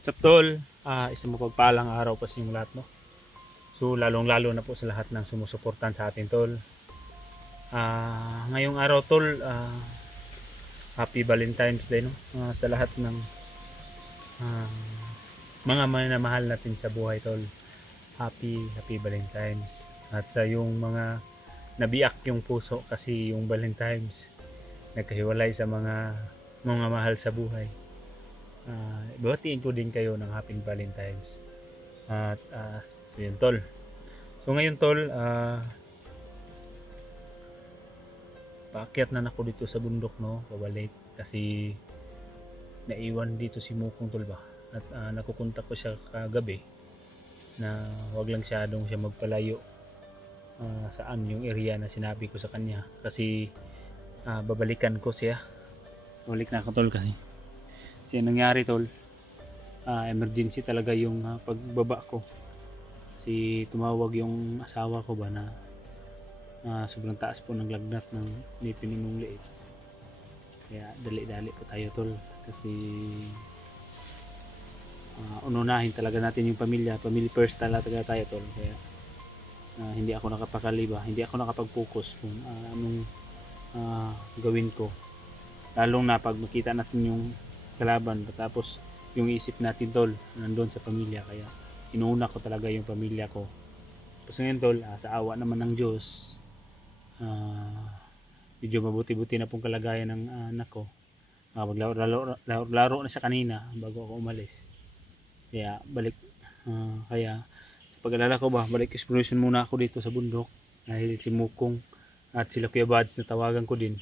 What's up tol? Isang mapagpalang araw pa sa inyong lahat, no? So lalong lalo na po sa lahat ng sumusuportan sa atin tol. Ngayong araw tol, Happy Valentine's Day, no? Sa lahat ng mga minamahal natin sa buhay tol. Happy Valentine's. At sa yung mga nabiyak yung puso kasi yung Valentine's nagkahiwalay sa mga mahal sa buhay. Bawatiin ko din kayo ng Happy Valentine's. At yun tol. So ngayon tol, paakyat na ako dito sa bundok, no, pabalik kasi naiwan dito si Mukong tol ba. At nakukontak ko siya kagabi na wag lang siya magpalayo saan yung area na sinabi ko sa kanya kasi babalikan ko siya. Balik na ako tol kasi nangyari tol, emergency talaga yung pagbaba ko kasi tumawag yung asawa ko ba na sobrang taas po ng lagnat ng pinunong liit, kaya dali-dali po tayo tol kasi ununahin talaga natin yung family first talaga tayo tol, kaya hindi ako nakapakali ba, hindi ako nakapag-focus kung anong gawin ko, lalong na pag makita natin yung kalaban tapos yung isip natin tol nandun sa pamilya, kaya inuuna ko talaga yung pamilya ko. Tapos ngayon tol, sa awa naman ng Diyos, medyo mabuti-buti na pong kalagayan ng anak ko. Maglaro na siya kanina bago ako umalis, kaya balik kaya pag-alala ko ba, balik exploration muna ako dito sa bundok dahil si Mukong at sila Kuya Bads na tawagan ko din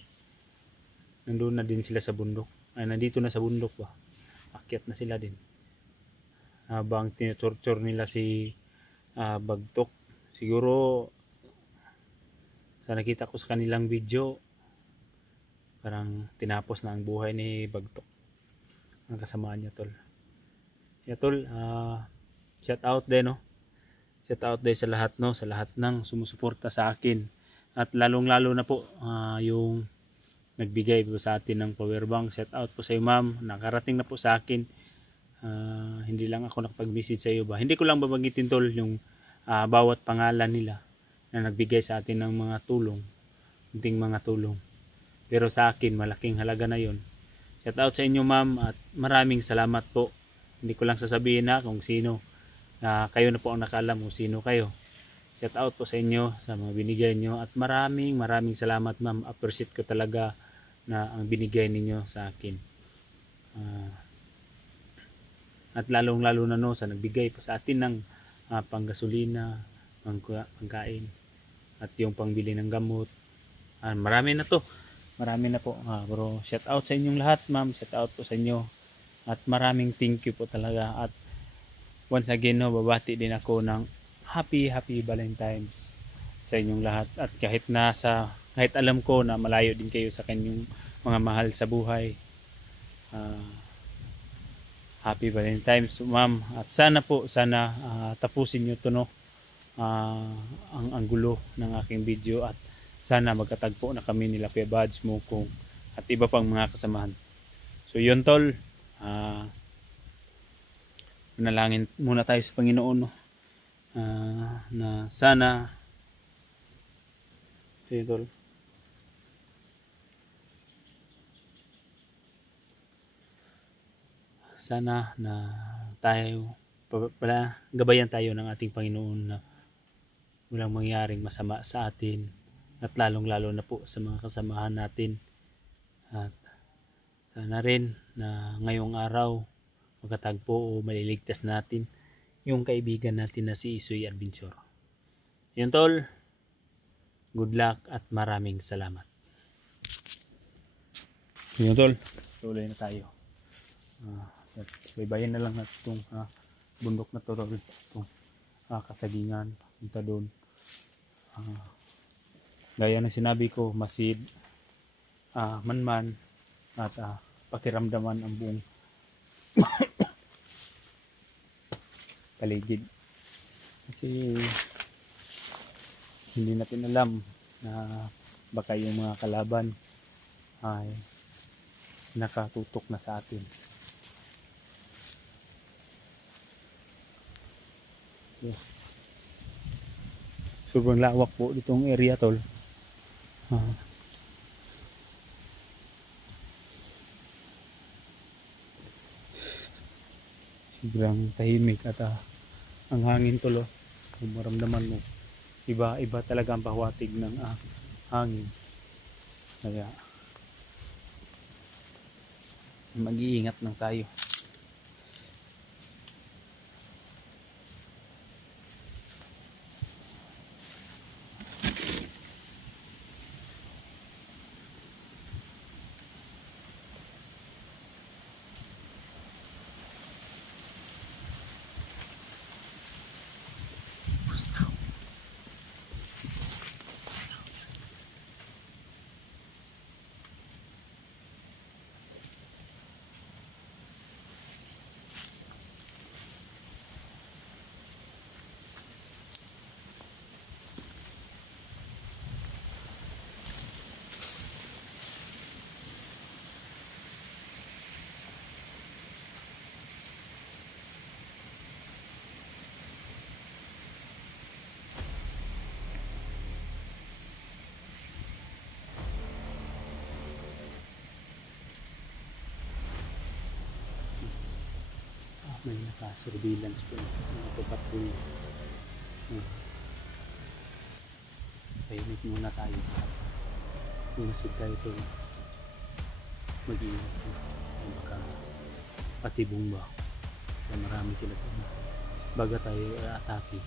nandun na din sila sa bundok, nandito na sa bundok ba, akyat na sila din habang tinutorture nila si Bagtok. Siguro sa nakita ko sa kanilang video parang tinapos na ang buhay ni Bagtok, ang kasama niya tol. Tol, shout out din, no, shout out din sa lahat, no, sa lahat ng sumusuporta sa akin at lalong lalo na po yung nagbigay po sa atin ng power bank. Shout out po sa iyo ma'am, nakarating na po sa akin. Hindi lang ako nakapag-message sa iyo ba, hindi ko lang babanggitin tol yung bawat pangalan nila na nagbigay sa atin ng mga tulong, kunting mga tulong, pero sa akin malaking halaga na yon. Shout out sa inyo ma'am at maraming salamat po. Hindi ko lang sasabihin na kung sino, kayo na po ang nakaalam kung sino kayo. Shout out po sa inyo sa mga binigay nyo at maraming salamat ma'am, appreciate ko talaga na ang binigay ninyo sa akin. At lalong lalo na, no, sa nagbigay po sa atin ng panggasolina, pangkain at yung pangbili ng gamot. Marami na po, bro. Shout out sa inyong lahat ma'am, shout out po sa inyo at maraming thank you po talaga. At once again, no, babati din ako ng Happy Valentine's sa inyong lahat. At kahit alam ko na malayo din kayo sa kanyang mga mahal sa buhay, Happy Valentine's ma'am. At sana tapusin nyo to, no, ang gulo ng aking video at sana magkatagpo na kami nila Kuya Bads, Mukong at iba pang mga kasamahan. So yun tol, manalangin muna tayo sa Panginoon, no, na sana tol, sana na tayo gabayan tayo ng ating Panginoon na walang mangyaring masama sa atin at lalong lalo na po sa mga kasamahan natin. At sana rin na ngayong araw magkatagpo o maliligtas natin yung kaibigan natin na si Isoy Adventure. Yun tol, good luck at maraming salamat. Yun tol, tuloy na tayo. Baybayin na lang natin itong bundok na tol, itong kasagingan, punta doon. Gaya ng sinabi ko, masid manman at pakiramdaman ang buong paligid kasi hindi natin alam na baka yung mga kalaban ay nakatutok na sa atin. Sobrang lawak po ditong area tol. Ah, sobrang tahimik at ang hangin tol, oh. Kung maramdaman mo, iba talaga ang pahiwatig ng hangin. Kaya mag-iingat lang tayo. May naka-surveillance po, nakapatrol. Tahimik muna tayo. Umasig tayo ito. Mag-iingat po. Baka patibong ba? Kaya marami sila sa baga tayo atake.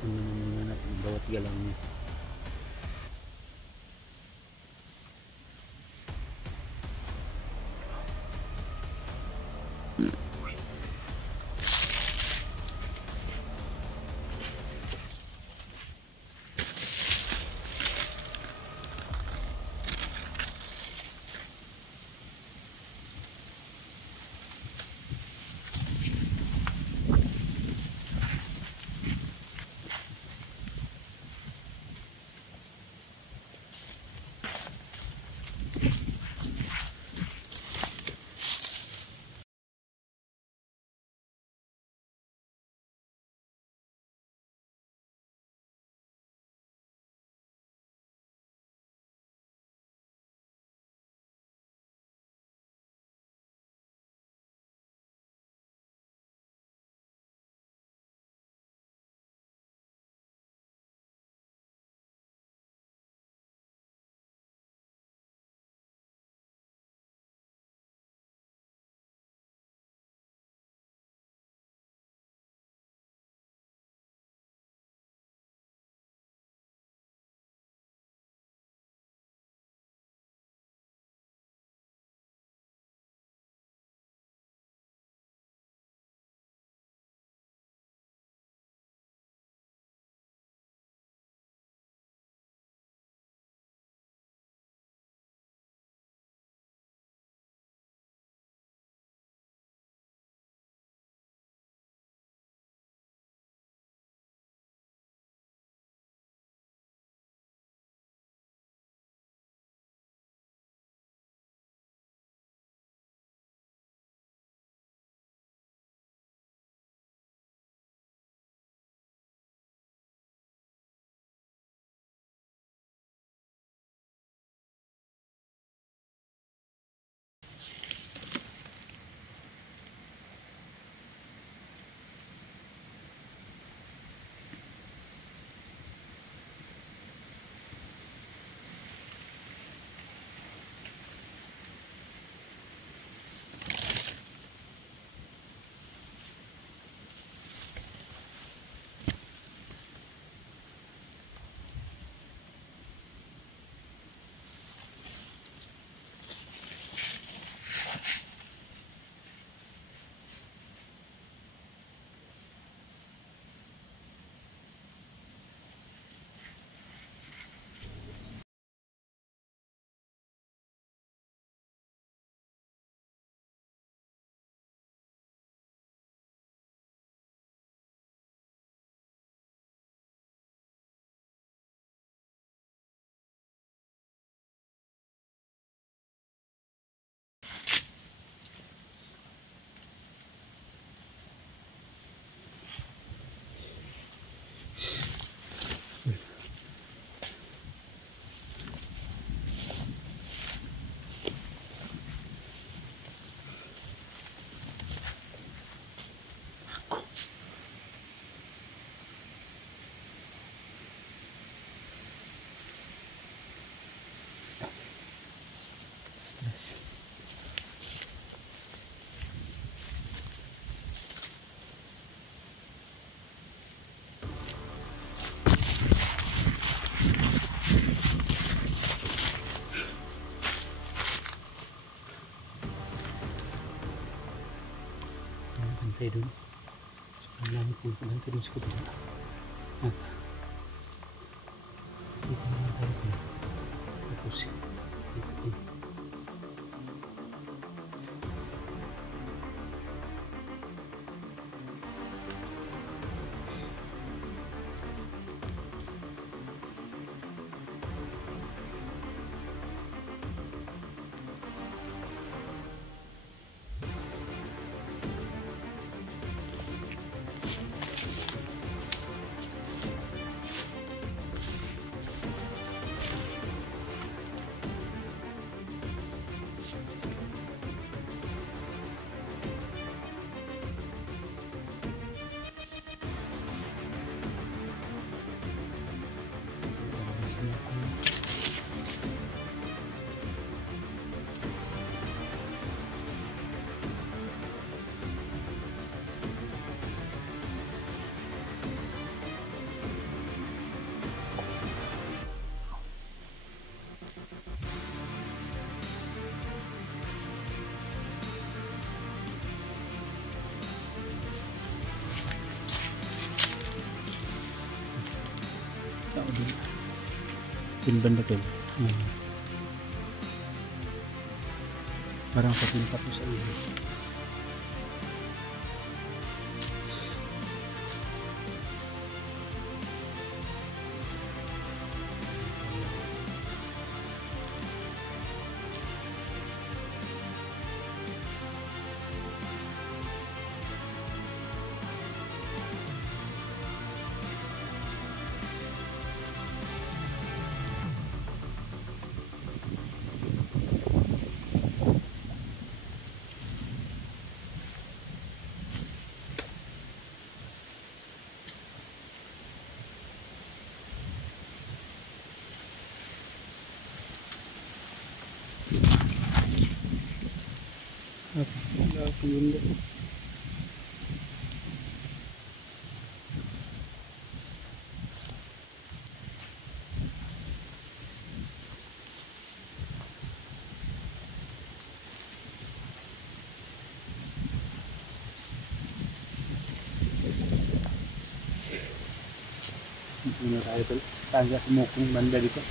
Ano muna natin bawat galaw niya. Yes. Bantay dun. Ang dami po bantay dun sa kabila. At dito naman tayo dun. Tapos dito din. Tao din. Pinbanda to. Parang papunta ko sa iyo. Wala akong window. Muna tayo ito. Tangga sa mukong banda dito.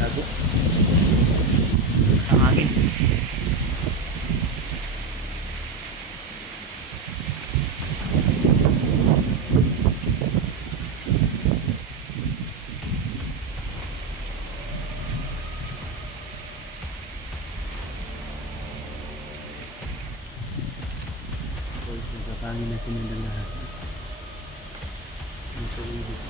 Tago. Ang hangin. Pangin natin yung lahat. Ito ulit.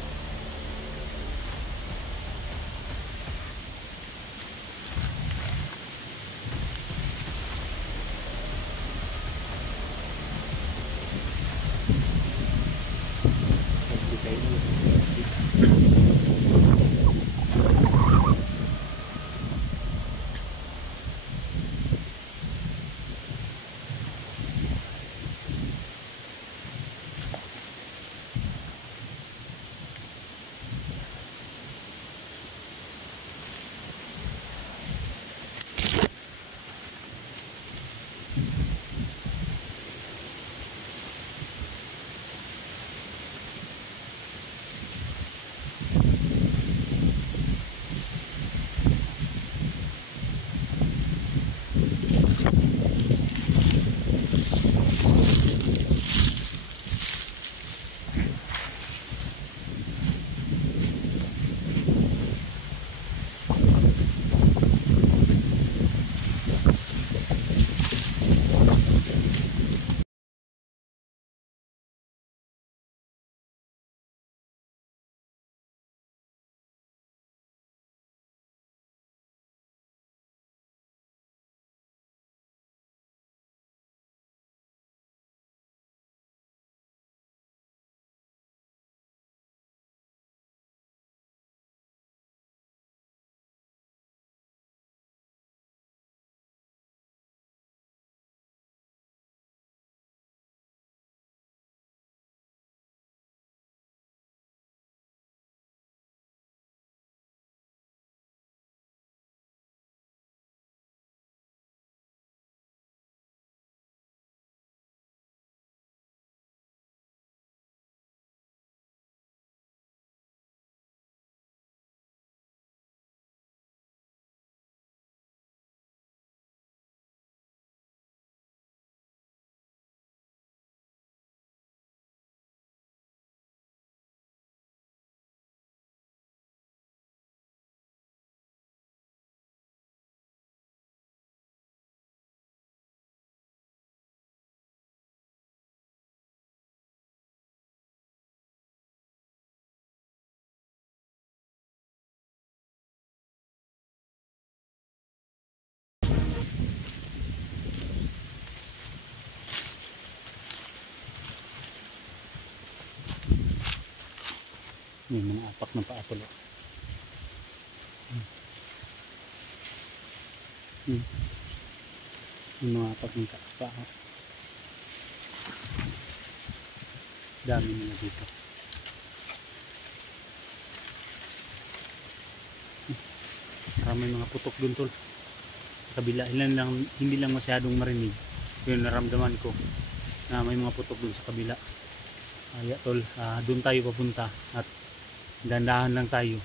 May mga apak ng paa tol. May mga apak ng paa. Dami nila dito. Maraming mga putok dun tol. Sa kabila, hindi lang masyadong marinig. Yun naramdaman ko na may mga putok dun sa kabila. Kaya tol, dun tayo papunta at dandahan lang tayo.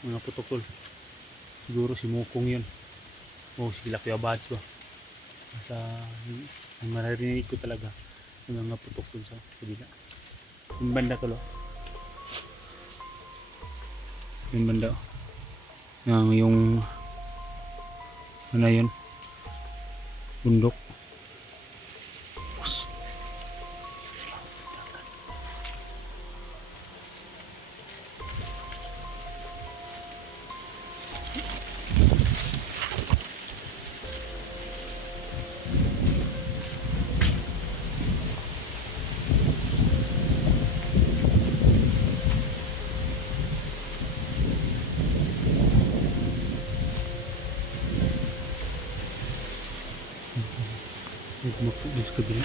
Mga putok tol. Siguro si Mukong yun. Sila Kuya Bads ba. Ang maririnig ko talaga yung mga putok dun sa kabila. Yung banda tol. Yung banda. Yung ano yun? Bundok. Magpapos sa kabila.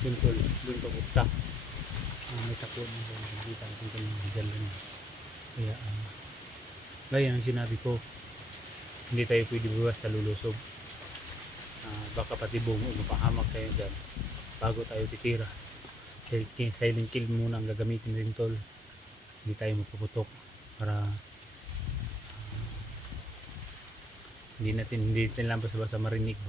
Dun papunta. May takbo na nakikita natin kung hidal na. Kaya gaya ng sinabi ko, hindi tayo pwede basta lulusog. Baka pati buong mapahamak tayo dyan bago tayo titira. Silent kill muna ang gagamitin din tol. Hindi tayo mapuputok para hindi natin lang basta marinig.